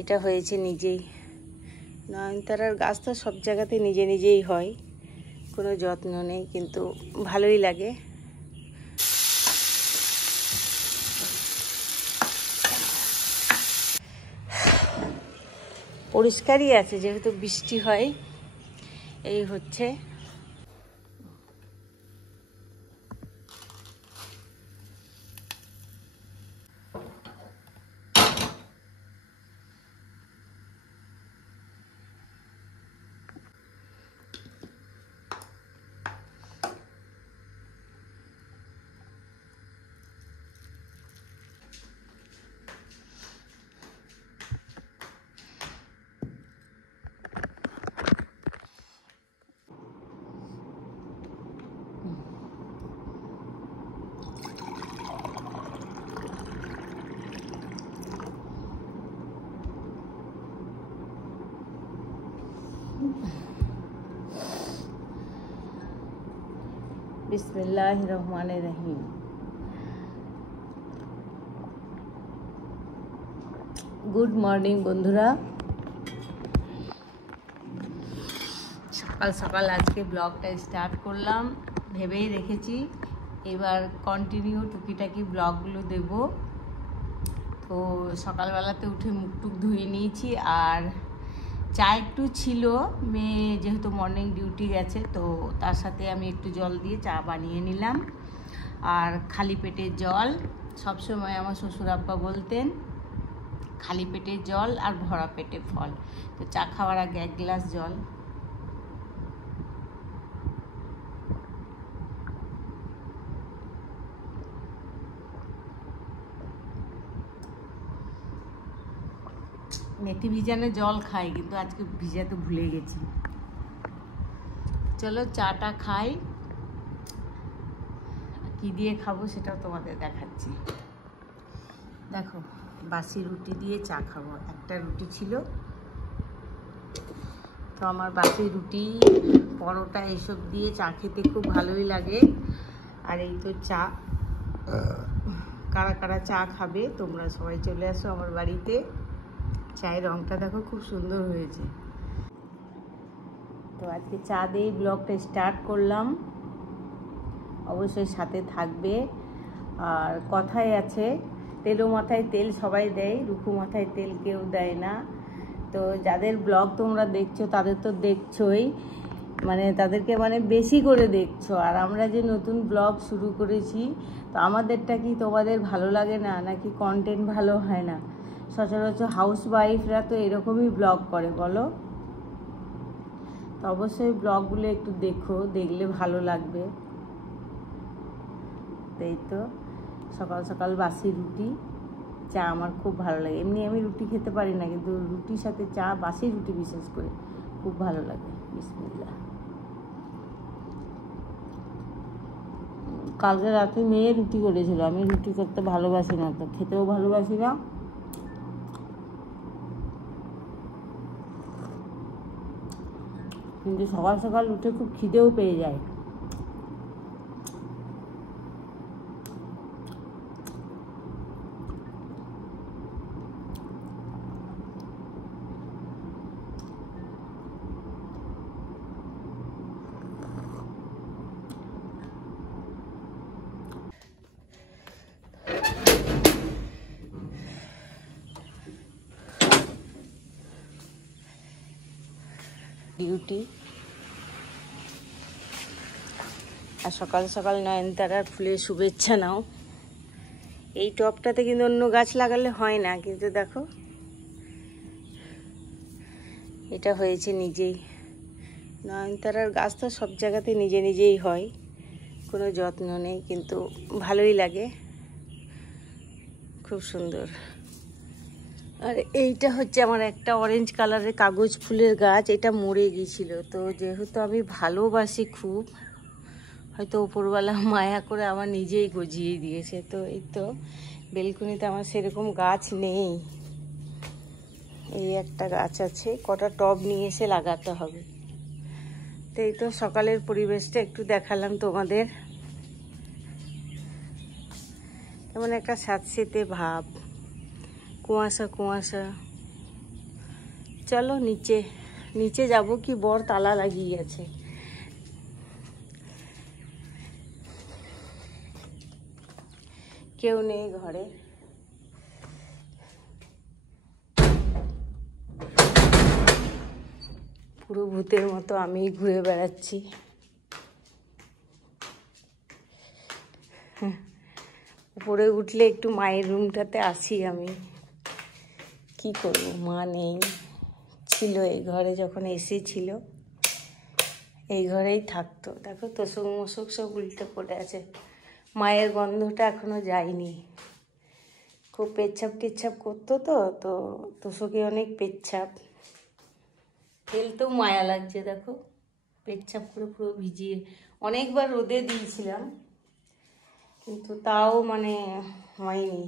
এটা হয়েছে নিজেই। নয়নতারার গাছ তো সব জায়গাতে নিজে নিজেই হয়, কোনো যত্ন নেই, কিন্তু ভালোই লাগে। পরিষ্কারই আছে যেহেতু বৃষ্টি হয়। এই হচ্ছে বিসমিল্লাহির রহমানির রহিম। গুড মর্নিং বন্ধুরা। সকাল সকাল আজকে ব্লগটা স্টার্ট করলাম, ভেবেই রেখেছি এবার কন্টিনিউ টুকিটাকি ব্লগগুলো দেব। তো সকালবেলাতে উঠে মুখ টুক ধুয়ে নিয়েছি, আর চা একটু ছিল, মেয়ে যেহেতু মর্নিং ডিউটি গেছে তো তার সাথে আমি একটু জল দিয়ে চা বানিয়ে নিলাম। আর খালি পেটে জল, সবসময় আমার শ্বশুর আব্বা বলতেন খালি পেটে জল আর ভরা পেটে ফল। তো চা খাওয়ার আগে 1 গ্লাস জল। মেথি ভিজানো জল খাই, কিন্তু আজকে ভিজাতে ভুলে গেছি। চলো চাটা খাই, কি দিয়ে খাবো সেটাও তোমাদের দেখাচ্ছি। দেখো, বাসি রুটি দিয়ে চা খাবো। একটা রুটি ছিল, তো আমার বাসি রুটি পরোটা এসব দিয়ে চা খেতে খুব ভালোই লাগে। আর এই তো চা, কারা কারা চা খাবে তোমরা সবাই চলে আসো আমার বাড়িতে। চায়ের রঙটা দেখো খুব সুন্দর হয়েছে। তো আজকে চা দিয়ে ব্লগটা স্টার্ট করলাম, অবশ্যই সাথে থাকবে। আর কথায় আছে, তেলো মাথায় তেল সবাই দেয়, রুখু মাথায় তেল কেউ দেয় না। তো যাদের ব্লগ তোমরা দেখছো তাদের তো দেখছোই, মানে তাদেরকে মানে বেশি করে দেখছো। আর আমরা যে নতুন ব্লগ শুরু করেছি, তো আমাদেরটা কি তোমাদের ভালো লাগে না, নাকি কন্টেন্ট ভালো হয় না? সচরাচর হাউস ওয়াইফরা তো এরকমই ব্লগ করে, বলো? তো অবশ্যই ব্লগগুলো একটু দেখো, দেখলে ভালো লাগবে। এই তো সকাল সকাল বাসি রুটি চা আমার খুব ভালো লাগে। এমনি আমি রুটি খেতে পারি না, কিন্তু রুটির সাথে চা, বাসি রুটি বিশেষ করে খুব ভালো লাগে। বিসমিল্লাহ। কালকে রাতে মেয়ে রুটি করেছিল, আমি রুটি করতে ভালোবাসি না, তো খেতেও ভালোবাসি না। কিন্তু সকাল সকাল উঠে খুব খিদেও পেয়ে যায়। ডিউটি, আর সকাল সকাল নয়নতারার ফুলের শুভেচ্ছা নাও। এই টবটাতে কিন্তু অন্য গাছ লাগালে হয় না, কিন্তু দেখো এটা হয়েছে নিজেই। নয়নতারার গাছ তো সব জায়গাতে নিজে নিজেই হয়, কোনো যত্ন নেই, কিন্তু ভালোই লাগে, খুব সুন্দর। আর এইটা হচ্ছে আমার একটা অরেঞ্জ কালারের কাগজ ফুলের গাছ, এটা মরে গিয়েছিল। তো যেহেতু আমি ভালোবাসি খুব, হয়তো উপরওয়ালা মায়া করে আমার নিজেই গজিয়ে দিয়েছে। তো এই তো বেলকুনিতে আমার সেরকম গাছ নেই, এই একটা গাছ আছে, কটা টব নিয়ে এসে লাগাতে হবে। তো এই তো সকালের পরিবেশটা একটু দেখালাম তোমাদের, কেমন একটা স্যাঁতসেঁতে ভাব, কুয়াশা কুয়াশা, চলো নিচে নিচে যাব, কি বর তালা লাগিয়ে আছে। কেউ নেই ঘরে। পুরো ভূতের মতো আমি ঘুরে বেড়াচ্ছি। উপরে উঠলে একটু মায়ের রুমটাতে আসি আমি, কি করব, মা নেই। ছিল এই ঘরে, যখন এসেছিল এই ঘরেই থাকতো। দেখো তোষক মোষক সব উল্টে পড়ে আছে। মায়ের গন্ধটা এখনো যায়নি। খুব পেচ্ছাপ টেচ্ছাপ করতো তো, তো তোষকে অনেক পেচ্ছাপ, ফেলতেও মায়া লাগছে। দেখো পেচ্ছাপ করে পুরো ভিজিয়ে, অনেকবার রোদে দিয়েছিলাম কিন্তু তাও মানে হয়নি,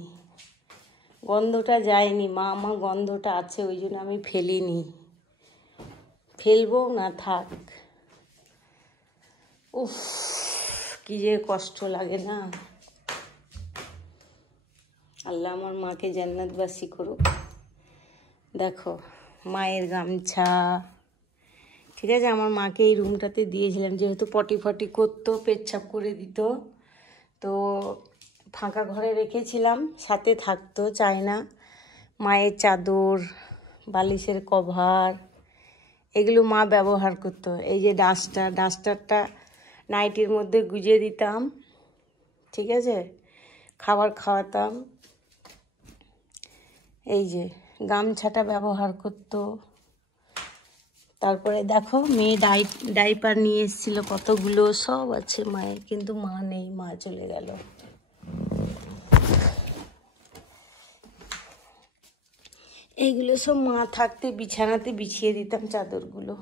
গন্ধটা যায়নি। মা আমার গন্ধটা আছে, ওই জন্য আমি ফেলিনি, ফেলবো না, থাক। উফ, কি যে কষ্ট লাগে না। আল্লাহ আমার মাকে জান্নাতবাসী করুক। দেখো মায়ের গামছা, ঠিক আছে। আমার মাকে এই রুমটাতে দিয়েছিলাম, যেহেতু পটি ফটি করতো, পেচ্ছাপ করে দিত, তো ফাঁকা ঘরে রেখেছিলাম, সাথে থাকতো, চাই না। মায়ের চাদর, বালিশের কভার, এগুলো মা ব্যবহার করতো। এই যে ডাস্টারটা নাইটির মধ্যে গুজে দিতাম, ঠিক আছে, খাবার খাওয়াতাম। এই যে গামছাটা ব্যবহার করতো। তারপরে দেখো মেয়ে ডাইপার নিয়ে এসেছিলো কতগুলো, সব আছে মায়ের, কিন্তু মা নেই, মা চলে গেল। এইগুলো সব মা থাকতে বিছানাতে বিছিয়ে দিতাম চাদরগুলো।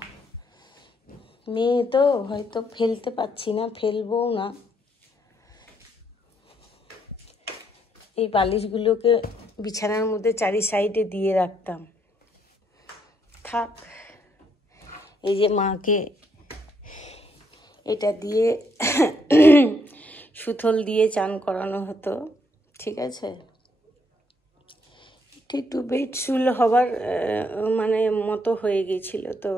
মেয়ে তো হয়তো ফেলতে পারছি না, ফেলবও না। এই বালিশগুলোকে বিছানার মধ্যে চারি সাইডে দিয়ে রাখতাম, থাক। এই যে মাকে এটা দিয়ে সুথল দিয়ে চান করানো হতো, ঠিক আছে। একটু বেডশুল হবার মানে মতো হয়ে গেছিল, তো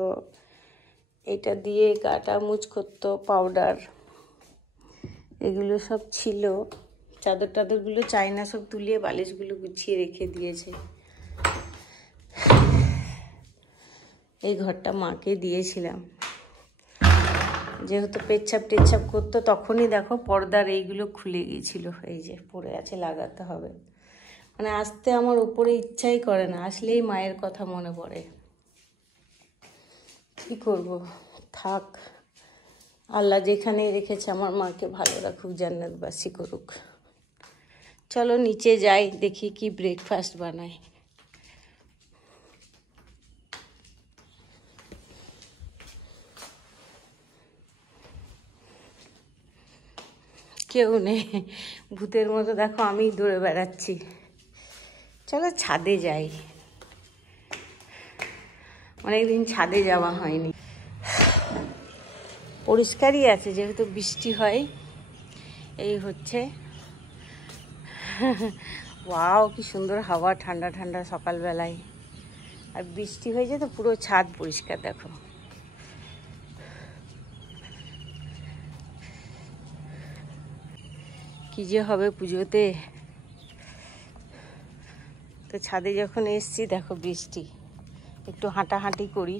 এটা দিয়ে গাটা মুছ করতো, পাউডার এগুলো সব ছিল। চাদর টাদরগুলো চায়না সব তুলিয়ে বালিশগুলো গুছিয়ে রেখে দিয়েছে। এই ঘরটা মাকে দিয়েছিলাম, যেহেতু পেচ্ছাপ টেচ্ছাপ করতো, তখনই দেখো পর্দার এইগুলো খুলে গিয়েছিল, এই যে পড়ে আছে, লাগাতে হবে। মানে আসতে আমার উপরে ইচ্ছাই করে না, আসলেই মায়ের কথা মনে পড়ে। কি করব, থাক। আল্লাহ যেখানে রেখেছে আমার মাকে ভালো রাখুক, জান্নাতবাসী করুক। চলো নিচে যাই, দেখি কি ব্রেকফাস্ট বানাই। কেউ নেই, ভূতের মতো দেখো আমি দৌড়ে বেড়াচ্ছি। চলো ছাদে যাই, অনেকদিন ছাদে যাওয়া হয়নি। পরিষ্কারই আছে, যেহেতু বৃষ্টি হয়। এই হচ্ছে, ওয়াও কি সুন্দর হাওয়া, ঠান্ডা ঠান্ডা সকালবেলায়, আর বৃষ্টি হয়েছে তো পুরো ছাদ পরিষ্কার। দেখো কি যে হবে পুজোতে। তো ছাদে যখন এসছি দেখো বৃষ্টি, একটু হাঁটাহাঁটি করি।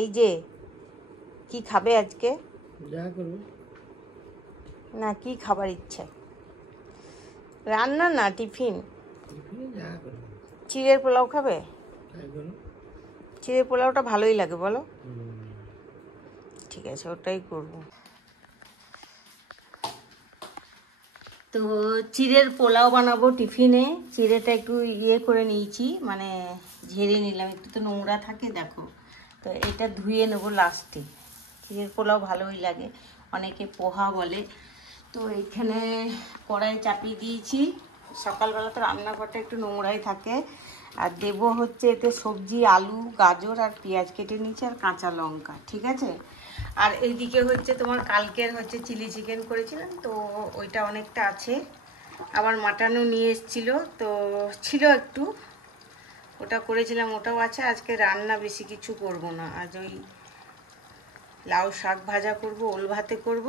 এই যে কি খাবে আজকে? যা করবে না, কি খাবার ইচ্ছে? রান্না না টিফিন? যা করবে চিড়ের পোলাও খাবে? তাই করো। চিড়ের পোলাওটা ভালোই লাগে বলো? ঠিক আছে, ওটাই করব। তো চিড়ের পোলাও বানাবো টিফিনে। চিড়েটা একটু ইয়ে করে নিয়েছি, মানে ঝেড়ে নিলাম, একটু তো নোংরা থাকে দেখো। তো এটা ধুয়ে নেবো লাস্টে। চিড়ের পোলাও ভালোই লাগে, অনেকে পোহা বলে। তো এইখানে কড়াই চাপিয়ে দিয়েছি। সকালবেলা তো রান্নাঘরটা একটু নোংরাই থাকে। আর দেবো হচ্ছে এতে সবজি, আলু, গাজর আর পেঁয়াজ কেটে নিয়েছি, আর কাঁচা লঙ্কা, ঠিক আছে। আর এইদিকে হচ্ছে তোমার কালকের হচ্ছে চিলি চিকেন করেছিলাম, তো ওইটা অনেকটা আছে। আবার মাটনও নিয়ে এসেছিলো, তো ছিল একটু, ওটা করেছিলাম, ওটাও আছে। আজকে রান্না বেশি কিছু করব না, আজ ওই লাউ শাক ভাজা করব, ওল ভাতে করব।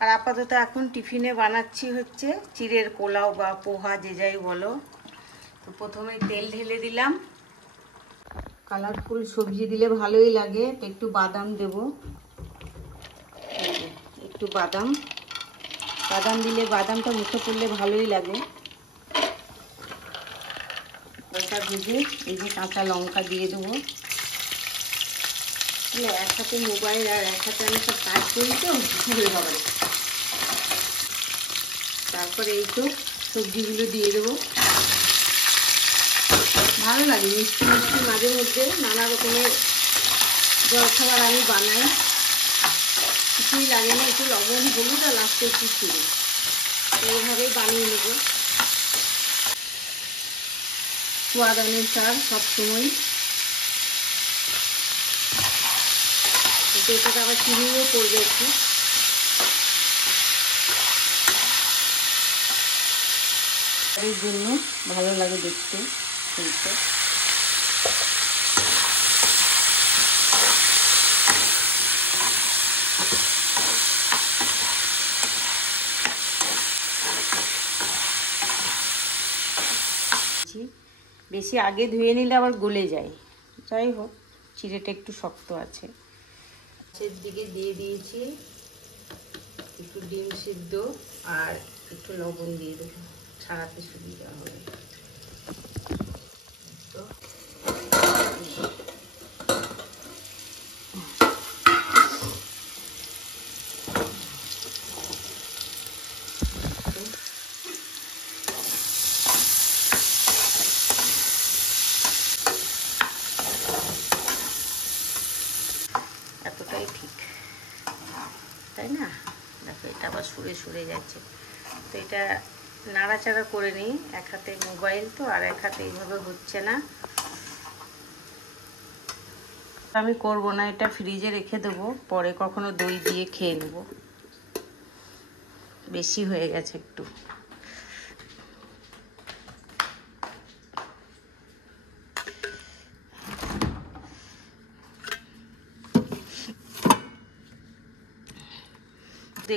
আর আপাতত এখন টিফিনে বানাচ্ছি হচ্ছে চিড়ের পোলাও বা পোহা, যে যাই বলো। তো প্রথমে তেল ঢেলে দিলাম। কালারফুল সবজি দিলে ভালোই লাগে, তো একটু বাদাম দেব, একটু বাদাম দিলে বাদামটা মুখে পড়লে ভালোই লাগে। ওটা ভেজে এই যে কাঁচা লঙ্কা দিয়ে দেবো। এক হাতে মোবাইল আর এক হাতে আমি সব কাজ করি, তো হবে। তারপরে এই তো সবজিগুলো দিয়ে দেবো। ভালো লাগে মিষ্টি মিষ্টি, মাঝে মধ্যে নানা রকমের জলখাবার আমি বানাই, কিছুই লাগে না, একটু লবণ হলুদ আর লাস্টে একটু চিনি, এইভাবেই বানিয়ে নেবো স্বাদ অনুসার সবসময়। এটাতে আবার চিনিও পড়বে একটু। এর জন্য ভালো লাগে দেখতে শুনতে। বেশি আগে ধুয়ে নিলে আবার গলে যায়, যাই হোক চিড়েটা একটু শক্ত আছে। মাছের দিকে দিয়ে দিয়েছি একটু ডিম সিদ্ধ আর একটু লবণ দিয়ে দেবো, ছাড়াতে সুবিধা হবে। তো এতটাই ঠিক, তাই না? দেখো এটা আবার সরে সরে যাচ্ছে, তো এটা নাড়াচাড়া করে নিই। এক হাতে মোবাইল তো, আর এক হাতে এইভাবে হচ্ছে না। আমি করব না, এটা ফ্রিজে রেখে দেবো, পরে কখনো দই দিয়ে খেয়ে নেব। বেশি হয়ে গেছে একটু।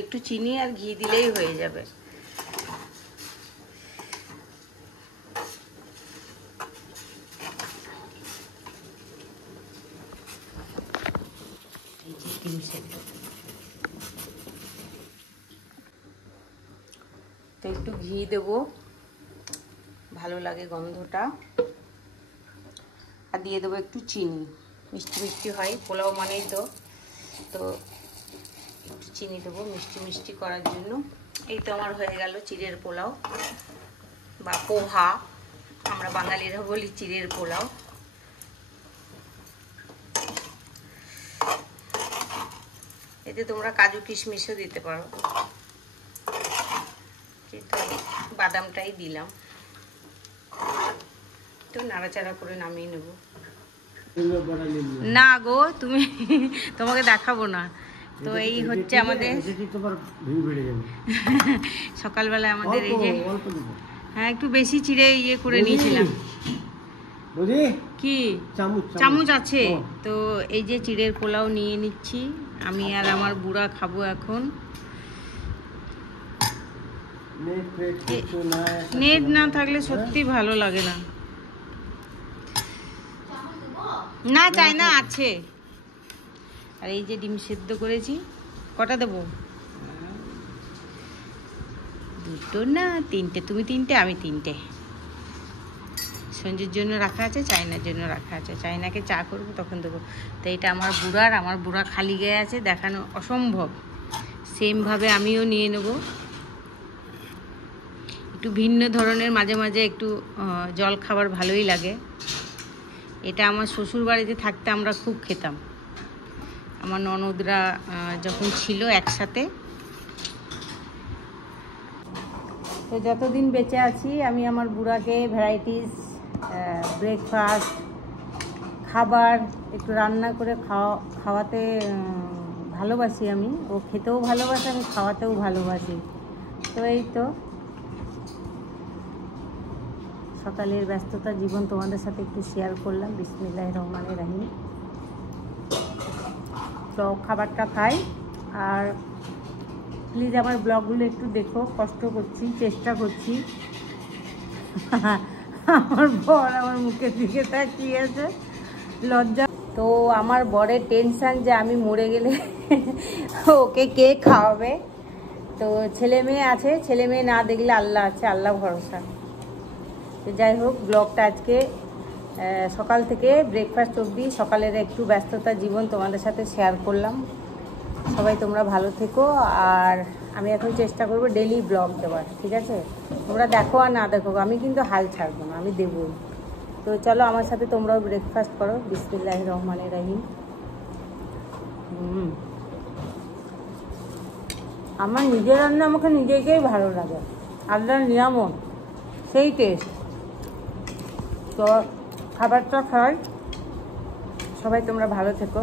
একটু চিনি আর ঘি দিলেই হয়ে যাবে। তো একটু ঘি দেবো, ভালো লাগে গন্ধটা। আর দিয়ে দেবো একটু চিনি, মিষ্টি মিষ্টি হয় পোলাও মানেই তো। তো একটু চিনি দেবো মিষ্টি মিষ্টি করার জন্য। এই তো আমার হয়ে গেল চিড়ের পোলাও বা পোহা, আমরা বাঙালিরা বলি চিড়ের পোলাও। এতে তোমরা কাজু কিশমিশও দিতে পারো, কিন্তু বাদামটাই দিলাম। তো নাড়াচাড়া করে নামিয়ে নেব। না গো, তুমি তোমাকে দেখাবো না। তো এই হচ্ছে আমাদের সকালবেলায় আমাদের এই যে, হ্যাঁ একটু বেশি চিড়ে ইয়ে করে নিয়েছিলাম। কি চামচ আছে? তো এই যে চিড়ের পোলাও নিয়ে নিচ্ছি আমি আর আমার বুড়া খাবো এখন। নেট না থাকলে সত্যি ভালো লাগে না। না চাই না, আছে। আর এই যে ডিম সেদ্ধ করেছি, কটা দেবো? দুটো না তিনটে, তুমি তিনটে আমি তিনটে। সঞ্জুর জন্য রাখা আছে, চায়নার জন্য রাখা আছে। চায়নাকে চা করবো তখন দেবো। তো এটা আমার বুড়া খালি গায়ে আছে, দেখানো অসম্ভব। সেমভাবে আমিও নিয়ে নেব। একটু ভিন্ন ধরনের মাঝে মাঝে একটু জল খাবার ভালোই লাগে। এটা আমার শ্বশুর বাড়িতে থাকতে আমরা খুব খেতাম, আমার ননদরা যখন ছিল একসাথে। তো যতদিন বেঁচে আছি আমি আমার বুড়াকে ভ্যারাইটিস ব্রেকফাস্ট খাবার একটু রান্না করে খাওয়াতে ভালোবাসি। আমি ও খেতেও ভালোবাসে, আমি খাওয়াতেও ভালোবাসি। তো এই তো সকালের ব্যস্ততা জীবন তোমাদের সাথে একটু শেয়ার করলাম। বিসমিল্লাহির রহমানির রহিম। তো খাবারটা খাই, আর প্লিজ আমার ব্লগগুলো একটু দেখো। কষ্ট করছি, চেষ্টা করছি। আমার বর আমার মুখের দিকে তাকিয়েছে, লজ্জা। তো আমার বরের টেনশান যে আমি মরে গেলে ওকে কে খাওয়াবে। তো ছেলে মেয়ে আছে, ছেলে মেয়ে না দেখলে আল্লাহ আছে, আল্লাহ ভরসা। তো যাই হোক, ব্লগটা আজকে সকাল থেকে ব্রেকফাস্ট অবধি সকালের একটু ব্যস্ততা জীবন তোমাদের সাথে শেয়ার করলাম। সবাই তোমরা ভালো থেকো, আর আমি এখন চেষ্টা করবো ডেলি ব্লগ দেওয়ার, ঠিক আছে? তোমরা দেখো আর না দেখো, আমি কিন্তু হাল ছাড়বো না, আমি দেবই। তো চলো আমার সাথে তোমরাও ব্রেকফাস্ট করো। বিসমিল্লাহির রহমানির রহিম। আমার নিজের রান্না আমাকে নিজেকেই ভালো লাগে, আল্লাহর নিয়ামত, সেই টেস্ট। তো খাবারটা খাই, সবাই তোমরা ভালো থেকো।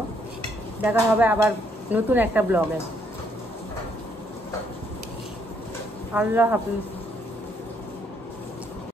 দেখা হবে আবার নতুন একটা ব্লগে। আল্লাহ হাফিজ।